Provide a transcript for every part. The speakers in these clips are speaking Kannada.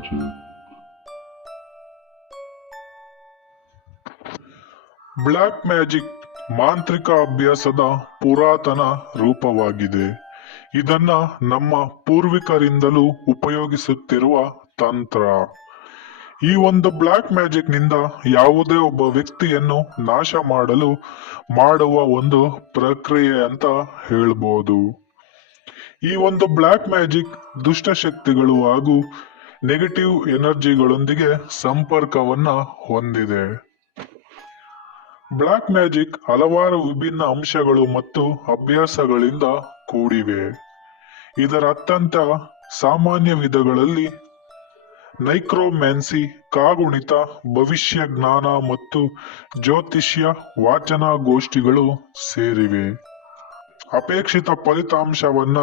magic. ಬ್ಲ್ಯಾಕ್ ಮ್ಯಾಜಿಕ್ ಮಾಂತ್ರಿಕ ಅಭ್ಯಾಸದ ಪುರಾತನ ರೂಪವಾಗಿದೆ. ಇದನ್ನ ನಮ್ಮ ಪೂರ್ವಿಕರಿಂದಲೂ ಉಪಯೋಗಿಸುತ್ತಿರುವ ತಂತ್ರ. ಈ ಒಂದು ಬ್ಲ್ಯಾಕ್ ಮ್ಯಾಜಿಕ್ ನಿಂದ ಯಾವುದೇ ಒಬ್ಬ ವ್ಯಕ್ತಿಯನ್ನು ನಾಶ ಮಾಡಲು ಮಾಡುವ ಒಂದು ಪ್ರಕ್ರಿಯೆ ಅಂತ ಹೇಳ್ಬೋದು. ಈ ಒಂದು ಬ್ಲ್ಯಾಕ್ ಮ್ಯಾಜಿಕ್ ದುಷ್ಟಶಕ್ತಿಗಳು ಹಾಗೂ ನೆಗೆಟಿವ್ ಎನರ್ಜಿಗಳೊಂದಿಗೆ ಸಂಪರ್ಕವನ್ನ ಹೊಂದಿದೆ. ಬ್ಲ್ಯಾಕ್ ಮ್ಯಾಜಿಕ್ ಹಲವಾರು ವಿಭಿನ್ನ ಅಂಶಗಳು ಮತ್ತು ಅಭ್ಯಾಸಗಳಿಂದ ಕೂಡಿವೆ. ಇದರ ಅತ್ಯಂತ ಸಾಮಾನ್ಯ ವಿಧಗಳಲ್ಲಿ ನೈಕ್ರೋಮ್ಯಾನ್ಸಿ, ಕಾಗುಣಿತ, ಭವಿಷ್ಯ ಜ್ಞಾನ ಮತ್ತು ಜ್ಯೋತಿಷ್ಯ ವಾಚನಗೋಷ್ಠಿಗಳು ಸೇರಿವೆ. ಅಪೇಕ್ಷಿತ ಫಲಿತಾಂಶವನ್ನ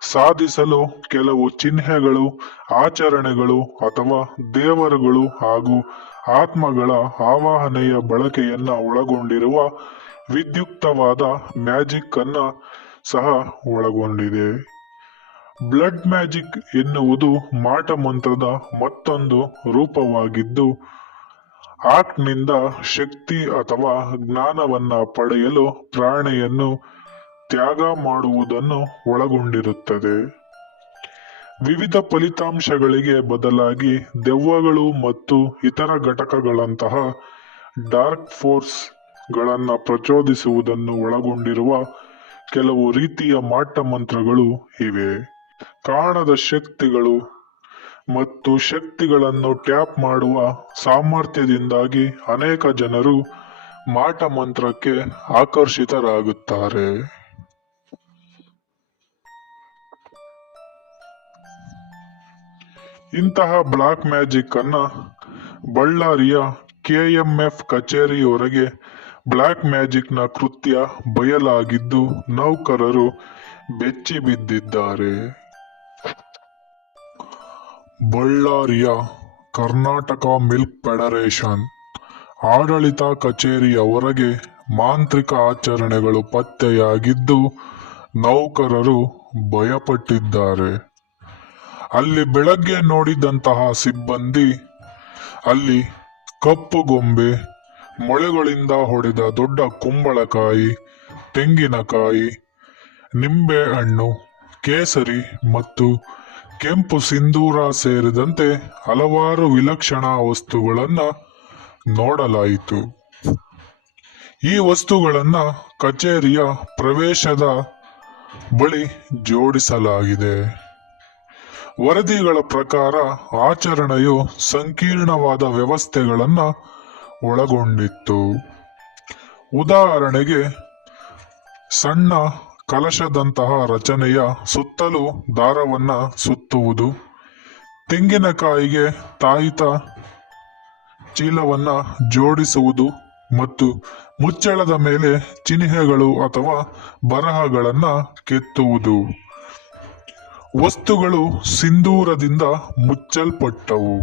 ಸಾಧಿಸಲು ಕೆಲವು ಚಿಹ್ನೆಗಳು, ಆಚರಣೆಗಳು ಅಥವಾ ದೇವರುಗಳು ಹಾಗೂ ಆತ್ಮಗಳ ಆವಾಹನೆಯ ಬಳಕೆಯನ್ನ ಒಳಗೊಂಡಿರುವ ವಿದ್ಯುಕ್ತವಾದ ಮ್ಯಾಜಿಕ್ ಅನ್ನ ಸಹ ಒಳಗೊಂಡಿದೆ. ಬ್ಲಡ್ ಮ್ಯಾಜಿಕ್ ಎನ್ನುವುದು ಮಾಟ ಮಂತ್ರದ ಮತ್ತೊಂದು ರೂಪವಾಗಿದ್ದು, ಆಕ್ಟ್ನಿಂದ ಶಕ್ತಿ ಅಥವಾ ಜ್ಞಾನವನ್ನ ಪಡೆಯಲು ಪ್ರಾಣೆಯನ್ನು ತ್ಯಾಗ ಮಾಡುವುದನ್ನು ಒಳಗೊಂಡಿರುತ್ತದೆ. ವಿವಿಧ ಫಲಿತಾಂಶಗಳಿಗೆ ಬದಲಾಗಿ ದೆವ್ವಗಳು ಮತ್ತು ಇತರ ಘಟಕಗಳಂತಹ ಡಾರ್ಕ್ ಫೋರ್ಸ್ ಗಳನ್ನ ಪ್ರಚೋದಿಸುವುದನ್ನು ಒಳಗೊಂಡಿರುವ ಕೆಲವು ರೀತಿಯ ಮಾಟ ಮಂತ್ರಗಳು ಇವೆ. ಕಾಣದ ಶಕ್ತಿಗಳು ಮತ್ತು ಶಕ್ತಿಗಳನ್ನು ಟ್ಯಾಪ್ ಮಾಡುವ ಸಾಮರ್ಥ್ಯದಿಂದಾಗಿ ಅನೇಕ ಜನರು ಮಾಟ ಮಂತ್ರಕ್ಕೆ ಆಕರ್ಷಿತರಾಗುತ್ತಾರೆ. ಇಂತಹ ಬ್ಲ್ಯಾಕ್ ಮ್ಯಾಜಿಕ್ ಅನ್ನ ಬಳ್ಳಾರಿಯ KMF ಕಚೇರಿಯವರೆಗೆ ಬ್ಲ್ಯಾಕ್ ಮ್ಯಾಜಿಕ್ ನ ಕೃತ್ಯ ಬಯಲಾಗಿದ್ದು, ನೌಕರರು ಬೆಚ್ಚಿ ಬಿದ್ದಿದ್ದಾರೆ. ಬಳ್ಳಾರಿಯ ಕರ್ನಾಟಕ ಮಿಲ್ಕ್ ಫೆಡರೇಷನ್ ಆಡಳಿತ ಕಚೇರಿಯ ಹೊರಗೆ ಮಾಂತ್ರಿಕ ಆಚರಣೆಗಳು ಪತ್ತೆಯಾಗಿದ್ದು, ನೌಕರರು ಭಯಪಟ್ಟಿದ್ದಾರೆ. ಅಲ್ಲಿ ಬೆಳಗ್ಗೆ ನೋಡಿದಂತಹ ಸಿಬ್ಬಂದಿ ಅಲ್ಲಿ ಕಪ್ಪು ಗೊಂಬೆ, ಮೊಳೆಗಳಿಂದ ಹೊಡೆದ ದೊಡ್ಡ ಕುಂಬಳಕಾಯಿ, ತೆಂಗಿನಕಾಯಿ, ನಿಂಬೆ ಹಣ್ಣು, ಕೇಸರಿ ಮತ್ತು ಕೆಂಪು ಸಿಂಧೂರ ಸೇರಿದಂತೆ ಹಲವಾರು ವಿಲಕ್ಷಣ ವಸ್ತುಗಳನ್ನ ನೋಡಲಾಯಿತು. ಈ ವಸ್ತುಗಳನ್ನ ಕಚೇರಿಯ ಪ್ರವೇಶದ ಬಳಿ ಜೋಡಿಸಲಾಗಿದೆ. ವರದಿಗಳ ಪ್ರಕಾರ ಆಚರಣೆಯು ಸಂಕೀರ್ಣವಾದ ವ್ಯವಸ್ಥೆಗಳನ್ನ ಒಳಗೊಂಡಿತ್ತು. ಉದಾಹರಣೆಗೆ, ಸಣ್ಣ ಕಲಶದಂತಹ ರಚನೆಯ ಸುತ್ತಲೂ ದಾರವನ್ನ ಸುತ್ತುವುದು, ತೆಂಗಿನಕಾಯಿಗೆ ತಾಯಿತ ಚೀಲವನ್ನ ಜೋಡಿಸುವುದು ಮತ್ತು ಮುಚ್ಚಳದ ಮೇಲೆ ಚಿಹ್ನೆಗಳು ಅಥವಾ ಬರಹಗಳನ್ನ ಕೆತ್ತುವುದು. ವಸ್ತುಗಳು ಸಿಂಧೂರದಿಂದ ಮುಚ್ಚಲ್ಪಟ್ಟವು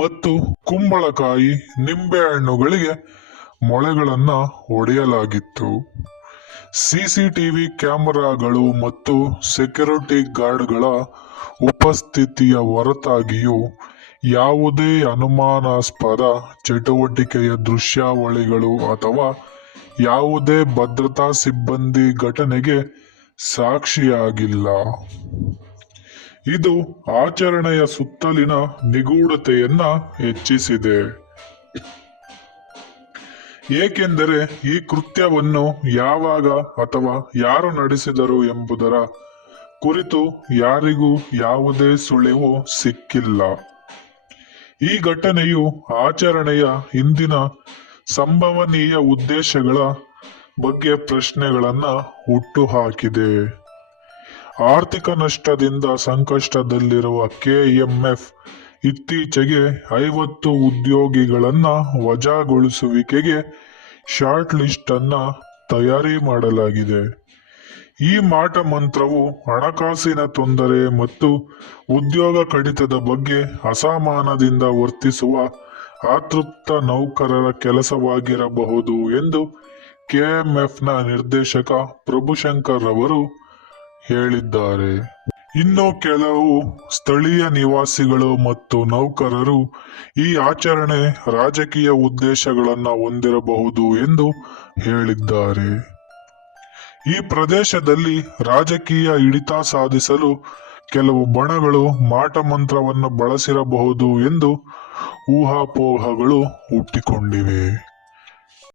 ಮತ್ತು ಕುಂಬಳಕಾಯಿ, ನಿಂಬೆಹಣ್ಣುಗಳಿಗೆ ಮೊಳೆಗಳನ್ನ ಹೊಡೆಯಲಾಗಿತ್ತು. CCTV ಕ್ಯಾಮೆರಾಗಳು ಮತ್ತು ಸೆಕ್ಯೂರಿಟಿ ಗಾರ್ಡ್ಗಳ ಉಪಸ್ಥಿತಿಯ ಹೊರತಾಗಿಯೂ ಯಾವುದೇ ಅನುಮಾನಾಸ್ಪದ ಚಟುವಟಿಕೆಯ ದೃಶ್ಯಾವಳಿಗಳು ಅಥವಾ ಯಾವುದೇ ಭದ್ರತಾ ಸಿಬ್ಬಂದಿ ಘಟನೆಗೆ ಸಾಕ್ಷಿಯಾಗಿಲ್ಲ. ಇದು ಆಚರಣೆಯ ಸುತ್ತಲಿನ ನಿಗೂಢತೆಯನ್ನ ಹೆಚ್ಚಿಸಿದೆ. ಏಕೆಂದರೆ ಈ ಕೃತ್ಯವನ್ನು ಯಾವಾಗ ಅಥವಾ ಯಾರು ನಡೆಸಿದರು ಎಂಬುದರ ಕುರಿತು ಯಾರಿಗೂ ಯಾವುದೇ ಸುಳಿವು ಸಿಕ್ಕಿಲ್ಲ. ಈ ಘಟನೆಯು ಆಚರಣೆಯ ಹಿಂದಿನ ಸಂಭವನೀಯ ಉದ್ದೇಶಗಳ ಬಗ್ಗೆ ಪ್ರಶ್ನೆಗಳನ್ನ ಹುಟ್ಟುಹಾಕಿದೆ. ಆರ್ಥಿಕ ನಷ್ಟದಿಂದ ಸಂಕಷ್ಟದಲ್ಲಿರುವ KMF ಇತ್ತೀಚೆಗೆ 50 ಉದ್ಯೋಗಿಗಳನ್ನ ವಜಾಗೊಳಿಸುವಿಕೆಗೆ ಶಾರ್ಟ್ ಲಿಸ್ಟ್ ಅನ್ನ ತಯಾರಿ ಮಾಡಲಾಗಿದೆ. ಈ ಮಾಟ ಮಂತ್ರವು ಹಣಕಾಸಿನ ತೊಂದರೆ ಮತ್ತು ಉದ್ಯೋಗ ಕಡಿತದ ಬಗ್ಗೆ ಅಸಮಾಧಾನದಿಂದ ವರ್ತಿಸುವ ಅತೃಪ್ತ ನೌಕರರ ಕೆಲಸವಾಗಿರಬಹುದು ಎಂದು KMFನ ನಿರ್ದೇಶಕ ಪ್ರಭುಶಂಕರ್ ಅವರು ಹೇಳಿದ್ದಾರೆ. ಇನ್ನು ಕೆಲವು ಸ್ಥಳೀಯ ನಿವಾಸಿಗಳು ಮತ್ತು ನೌಕರರು ಈ ಆಚರಣೆ ರಾಜಕೀಯ ಉದ್ದೇಶಗಳನ್ನು ಹೊಂದಿರಬಹುದು ಎಂದು ಹೇಳಿದ್ದಾರೆ. ಈ ಪ್ರದೇಶದಲ್ಲಿ ರಾಜಕೀಯ ಹಿಡಿತ ಸಾಧಿಸಲು ಕೆಲವು ಬಣಗಳು ಮಾಟಮಂತ್ರವನ್ನು ಬಳಸಿರಬಹುದು ಎಂದು ಊಹಾಪೋಹಗಳು ಹುಟ್ಟಿಕೊಂಡಿವೆ.